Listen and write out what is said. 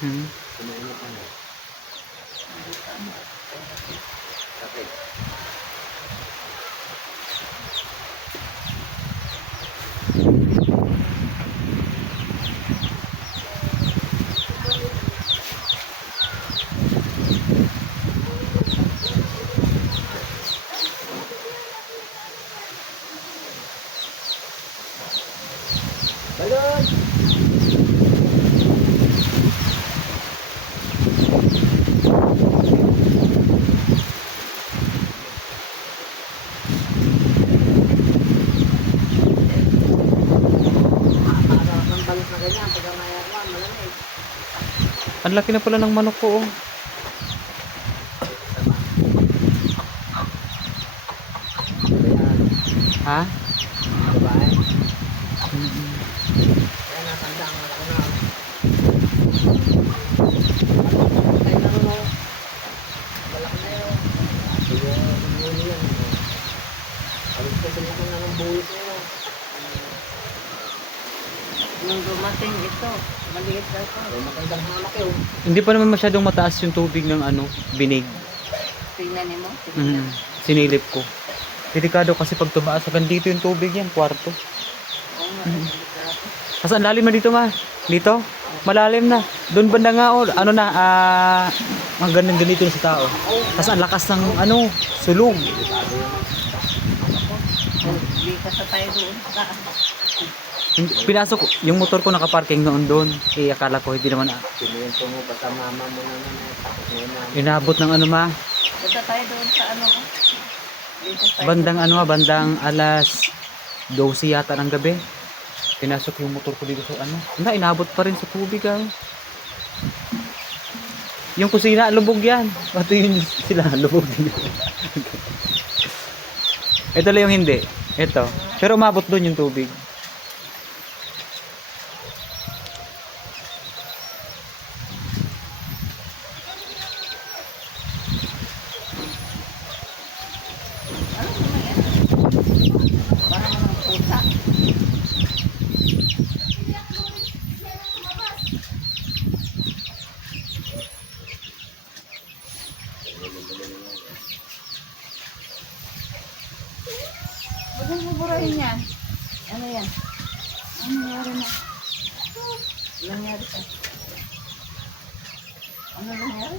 Hmm. Balon! Ang laki na pala ng manok ko, oh. Ha? Nung dumating ito, maliit na ito. Matandang hamak yun. Hindi pa naman masyadong mataas yung tubig ng ano, binig. Tingnan mo. Sinilip ko. Delikado kasi pag tumaas hanggang dito yung tubig yan, kwarto. Oo nga, delikado. Kasi ang lalim na dito, ma. Dito? Malalim na. Doon banda nga, oh, ano na, ang ganito na sa tao. Kasi ang lakas ng, ano, sulong. Hindi ka sa tayo doon. Pinasok, yung motor ko nakaparking noon doon. Eh, akala ko hindi naman, Pinunto mo pa sa mama mo naman. inabot ng ano, ma. Punta tayo doon sa ano. Dito tayo. Bandang ano, bandang alas 12 yata ng gabi. Pinasok yung motor ko dito sa ano. Na, inabot pa rin sa tubig, ah. Yung kusina, lubog yan. Pati yun sila, lubog din. Ito lang yung hindi. Ito. Pero umabot doon yung tubig. Ano naman yan? Parang mga pusa. Huwag mong buburahin yan. Ano yan? Ano nangyari na? Nangyari ka? Ano nangyari?